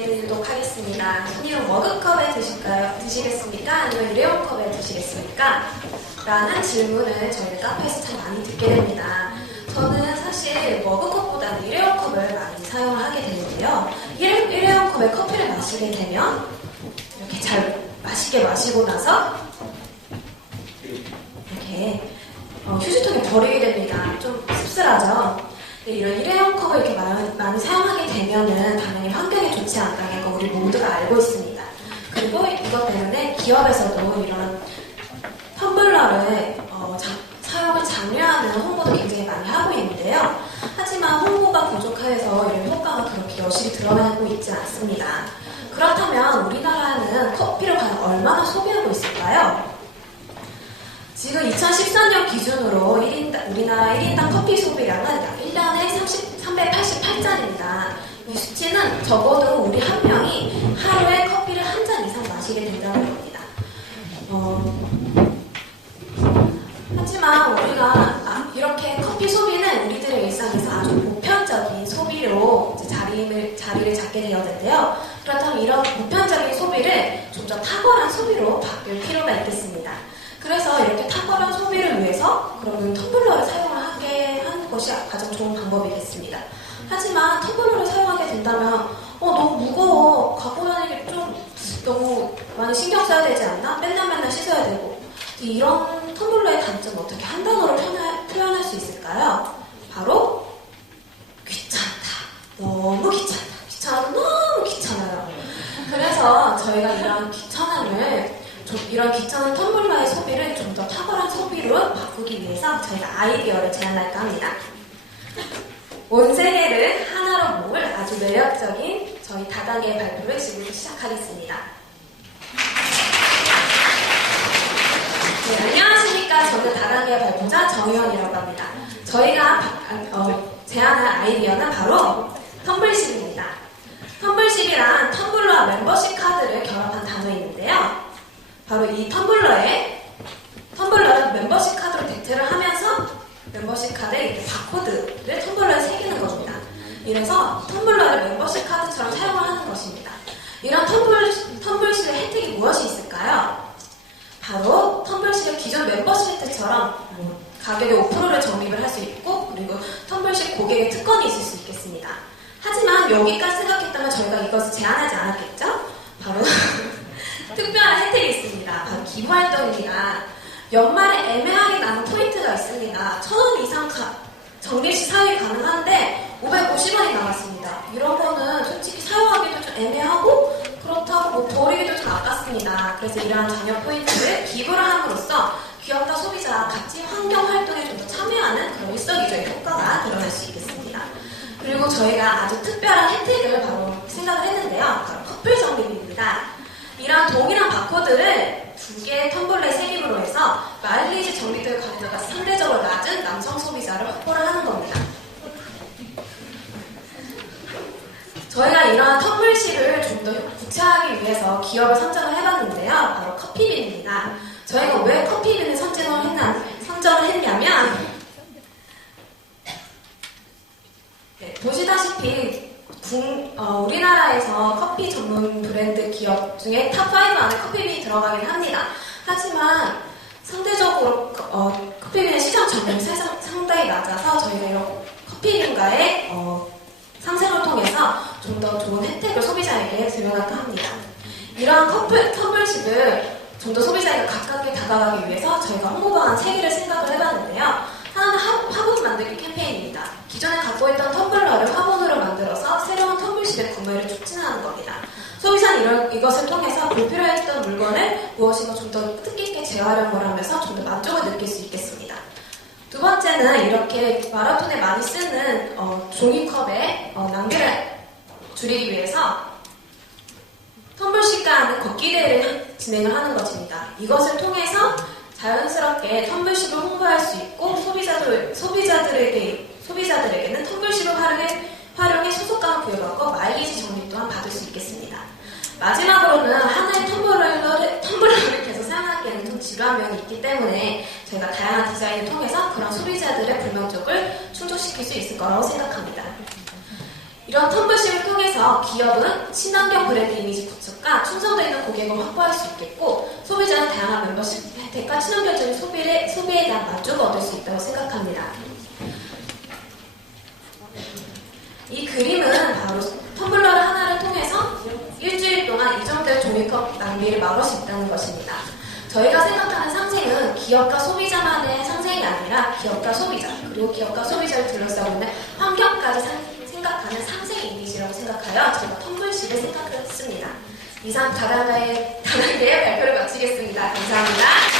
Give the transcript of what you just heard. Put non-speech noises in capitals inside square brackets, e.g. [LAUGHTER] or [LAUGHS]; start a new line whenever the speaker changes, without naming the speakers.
드리도록 하겠습니다. 손님 머그컵에 드실까요? 드시겠습니까? 아니면 일회용 컵에 드시겠습니까? 라는 질문을 저희 카페에서 참 많이 듣게 됩니다. 저는 사실 머그컵보다는 일회용 컵을 많이 사용을 하게 되는데요. 일회, 일회용 컵에 커피를 마시게 되면 이렇게 잘 맛있게 마시고 나서 이렇게 어, 휴지통에 버리게 됩니다. 좀 씁쓸하죠? 네, 이런 일회용 컵을 이렇게 많이, 많이 사용하게 되면은 좋지 않다는 거 우리 모두가 알고 있습니다. 그리고 이것 때문에 기업에서도 이런 텀블러를 어, 자- 사용을 장려하는 홍보도 굉장히 많이 하고 있는데요. 하지만 홍보가 부족해서 이런 효과가 그렇게 여실히 드러나고 있지 않습니다. 그렇다면 우리나라는 커피를 과연 얼마나 소비하고 있을까요? 지금 2014년 기준으로 1인, 우리나라 1인당 커피 소비량은 약 1년에 30, 388잔입니다. 이 수치는 적어도 우리 한 명이 하루에 커피를 한 잔 이상 마시게 된다는 겁니다. 어, 하지만 우리가 아, 이렇게 커피 소비는 우리들의 일상에서 아주 보편적인 소비로 자리를, 자리를 잡게 되었는데요. 그렇다면 이런 보편적인 소비를 좀 더 탁월한 소비로 바뀔 필요가 있겠습니다. 그래서 이렇게 탁월한 소비를 위해서 그러면 텀블러를 사용을 하게 하는 것이 가장 좋은 방법이겠습니다. 하지만 텀블러를 사용하게 된다면 어 너무 무거워 갖고 다니기 좀 너무 많이 신경 써야 되지 않나? 맨날 맨날 씻어야 되고 이런 텀블러의 단점 어떻게 한 단어로 표현할, 수 있을까요? 바로 귀찮다. 너무 귀찮다. 귀찮아도 너무 귀찮아요. 그래서 저희가 이런 귀찮음을 좀 이런 귀찮은 텀블러의 소비를 좀 더 탁월한 소비로 바꾸기 위해서 저희가 아이디어를 제안할까 합니다. 온 세계를 하나로 모을 아주 매력적인 저희 다단계의 발표를 지금부터 시작하겠습니다. 네, 안녕하십니까. 저는 다단계의 발표자 정의원이라고 합니다. 저희가 어, 제안할 아이디어는 바로 텀블십입니다. 텀블십이란 텀블러와 멤버십 카드를 결합한 단어인데요. 바로 이 텀블러에 텀블러를 멤버십 카드로 대체를 하면서 멤버십 카드에 바코드를 텀블러에 새기는 겁니다. 이래서 텀블러를 멤버십 카드처럼 사용을 하는 것입니다. 이런 텀블, 텀블십의 혜택이 무엇이 있을까요? 바로 텀블십의 기존 멤버십 혜택처럼 뭐 가격의 5%를 적립을 할 수 있고 그리고 텀블십 고객의 특권이 있을 수 있겠습니다. 하지만 여기까지 생각했다면 저희가 이것을 제한하지 않았겠죠? 바로 [LAUGHS] 특별한 혜택이 있습니다. 바로 기부활동입니다. 연말에 애매하게 남은 포인트가 있습니다. 천 원 이상 가, 적립시 사용이 가능한데 550원이 남았습니다. 이런 거는 솔직히 사용하기도 좀 애매하고 그렇다고 뭐 버리기도 좀 아깝습니다. 그래서 이러한 잔여 포인트를 기부를 함으로써 기업과 소비자가 같이 환경 활동에 좀 더 참여하는 그런 일석이조의 효과가 드러날 수 있겠습니다. 그리고 저희가 아주 특별한 혜택을 바로 생각을 했는데요. 커플 적립입니다. 이런 동일한 바코드를 두 개의 텀블러에 새김으로 해서 마일리지 적립될 가격가 상대적으로 낮은 남성 소비자를 확보를 하는 겁니다. 저희가 이러한 텀블식을 좀 더 구체화하기 위해서 기업을 선정을 해봤는데요. 바로 커피빈입니다. 저희가 왜 커피빈을 선정을, 했나, 선정을 했냐면 국- 어, 우리나라에서 커피 전문 브랜드 기업 중에 탑5 안에 커피빈이 들어가긴 합니다. 하지만 상대적으로 어, 커피빈의 시장 점유율이 상당히 낮아서 저희가 이런 커피빈과의 어, 상생을 통해서 좀 더 좋은 혜택을 소비자에게 드려날까 합니다. 이러한 커플 텀블식을 좀 더 소비자에게 가깝게 다가가기 위해서 저희가 홍보 방안 3개를 생각을 해봤는데요. 하나는 화- 화분 만들기 캠페인입니다. 기존에 갖고 있던 텀블러를 화분으로 만들어서 새로운 텀블식의 구매를 촉진하는 겁니다. 소비자는 이것을 통해서 불필요했던 물건을 무엇인가 좀 더 뜻깊게 재활용을 하면서 좀 더 만족을 느낄 수 있겠습니다. 두 번째는 이렇게 마라톤에 많이 쓰는 어, 종이컵의 어, 낭비를 줄이기 위해서 텀블식과 하는 걷기 대회를 진행을 하는 것입니다. 이것을 통해서 자연스럽게 텀블식을 홍보할 수 있고 소비자들, 소비자들에게, 소비자들에게는 텀블식을 활용해, 활용해을 부여받고 마일리지 적립 또한 받을 수 있겠습니다. 마지막으로는 하나의 텀블러를, 텀블러를 계속 사용하기에는 좀 지루한 면이 있기 때문에 저희가 다양한 디자인을 통해서 그런 소비자들의 불만족을 충족시킬 수 있을 거라고 생각합니다. 이런 텀블십을 통해서 기업은 친환경 브랜드 이미지 구축과 충성도 있는 고객을 확보할 수 있겠고 소비자는 다양한 멤버십 혜택과 친환경적인 소비에, 소비에 대한 만족을 얻을 수 있다고 생각합니다. 이 그림은 바로 텀블러 하나를 통해서 일주일 동안 이 정도의 종이컵 낭비를 막을 수 있다는 것입니다. 저희가 생각하는 상생은 기업과 소비자만의 상생이 아니라 기업과 소비자 그리고 기업과 소비자를 둘러싸고 있는 환경까지 상- 생각하는 상생 이미지라고 생각하여 저희가 텀블식을 생각했습니다. 이상 다단계의 발표를 마치겠습니다. 감사합니다.